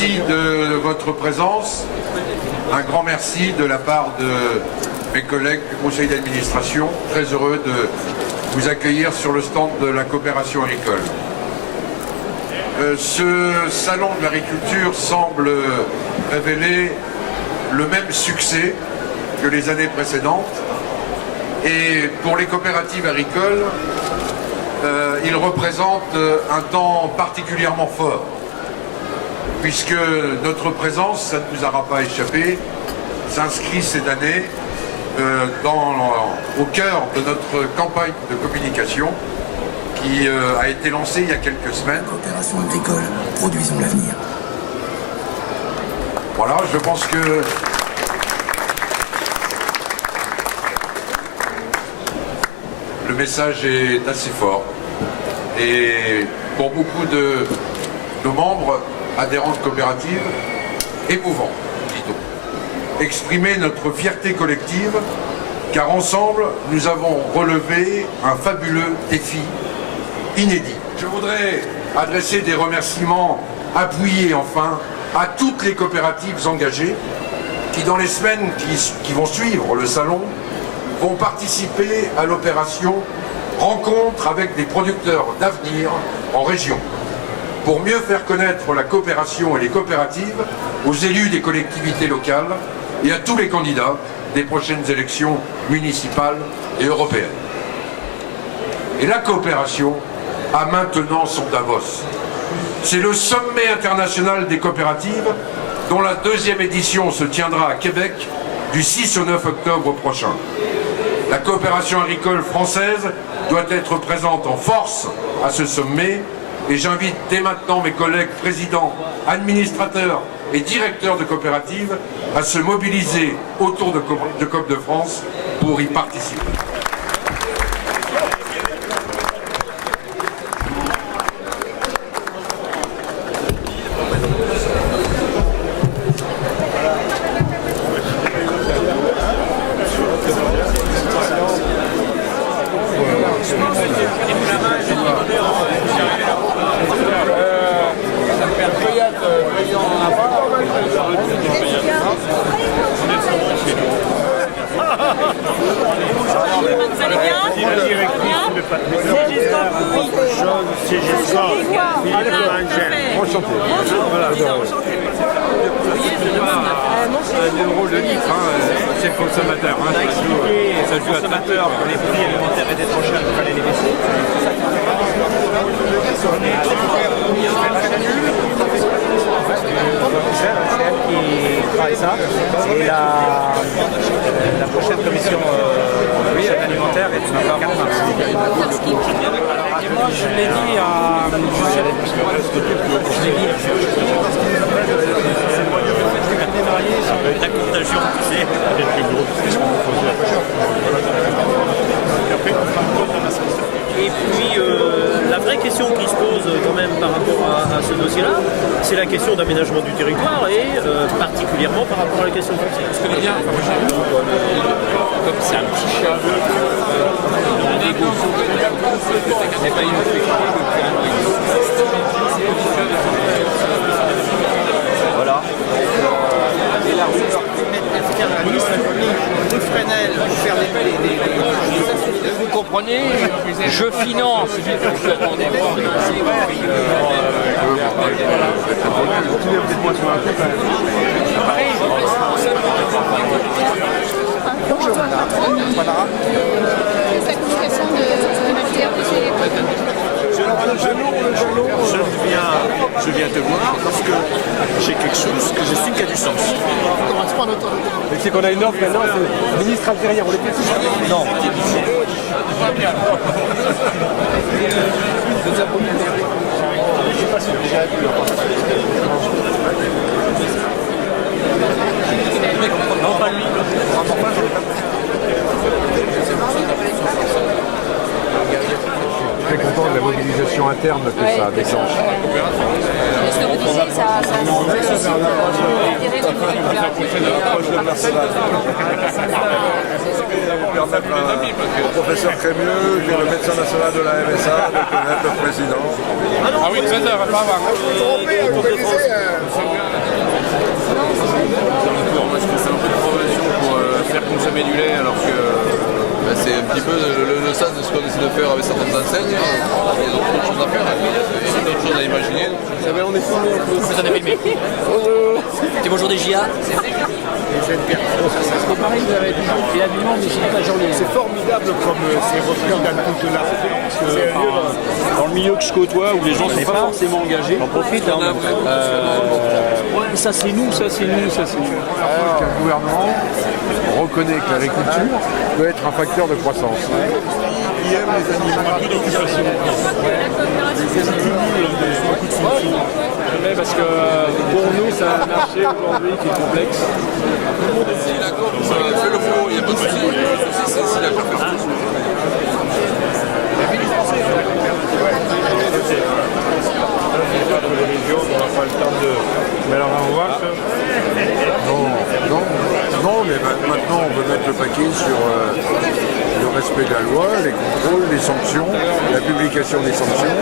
merci de votre présence. Un grand merci de la part de mes collègues du conseil d'administration. Très heureux de vous accueillir sur le stand de la coopération agricole. Ce salon de l'agriculture semble révéler le même succès que les années précédentes. Et pour les coopératives agricoles, il représente un temps particulièrement fort, puisque notre présence, ça ne nous aura pas échappé, s'inscrit cette année au cœur de notre campagne de communication qui a été lancée il y a quelques semaines. Coopération agricole, produisons l'avenir. Voilà, je pense que le message est assez fort et pour beaucoup de nos membres adhérents de coopératives, émouvant, dit-on. Exprimer notre fierté collective, car ensemble, nous avons relevé un fabuleux défi inédit. Je voudrais adresser des remerciements appuyés enfin à toutes les coopératives engagées qui, dans les semaines qui vont suivre le salon, vont participer à l'opération Rencontre avec des producteurs d'avenir en région, pour mieux faire connaître la coopération et les coopératives aux élus des collectivités locales et à tous les candidats des prochaines élections municipales et européennes. Et la coopération a maintenant son Davos. C'est le sommet international des coopératives dont la 2e édition se tiendra à Québec du 6 au 9 octobre prochain. La coopération agricole française doit être présente en force à ce sommet et j'invite dès maintenant mes collègues présidents, administrateurs et directeurs de coopératives à se mobiliser autour de Coop de France pour y participer. Un euro le litre, c'est le consommateur. Ça joue à consommateur quand les prix alimentaires étaient trop chers, il fallait les baisser. C'est elle qui travaille ça. Et la prochaine commission alimentaire est le 4 mars. Je l'ai dit à... La contagion, tu sais. Et puis, la vraie question qui se pose quand même par rapport à ce dossier-là, c'est la question d'aménagement du territoire et particulièrement par rapport à la question foncière. Parce que bien, comme c'est un petit chat, on négocie, c'est pas une voilà. Vous comprenez, je finance. Bonjour madame. La communication de matière je viens te voir parce que j'ai quelque chose que j'estime qui a du sens. Mais c'est qu'on a une offre maintenant, c'est ministre algérien, on les fait tous. Non. Non, pas lui. Très content de la mobilisation interne que ça déclenche. Est-ce que vous disiez que ça suscite l'intérêt du Professeur Crémieux, j'ai le médecin national de la MSA, de connaître le président. Ah oui, 13h, pas avant. Est-ce qu'on fait un peu de promotion pour faire consommer du lait alors que c'est un petit peu le sens de ce qu'on essaie de faire avec certaines enseignes. Il y a d'autres choses à faire, il y a d'autres choses à imaginer. On est filmé en plus. Vous en avez filmé. Bonjour. C'est bonjour des JA. C'est pareil, vous avez dit, il y a du monde, mais c'est pas journée. C'est formidable comme c'est repris dans toute la France. Dans le milieu que je côtoie, où les gens ne sont pas forcément engagés. On profite, hein. Ouais, ça c'est nous, ça c'est nous, ça c'est nous. Qu'un gouvernement reconnaît que l'agriculture peut être un facteur de croissance. Qui aiment les animaux. Mais parce que pour nous, c'est un marché aujourd'hui qui est complexe. Si l'accord fait le faux, il n'y a pas de souci. Le souci, c'est si l'accord fait le faux. Les régions n'auront pas le temps de. Mais alors on voit que. Non, mais maintenant on veut mettre le paquet sur le respect de la loi, les contrôles, les sanctions, la publication des sanctions.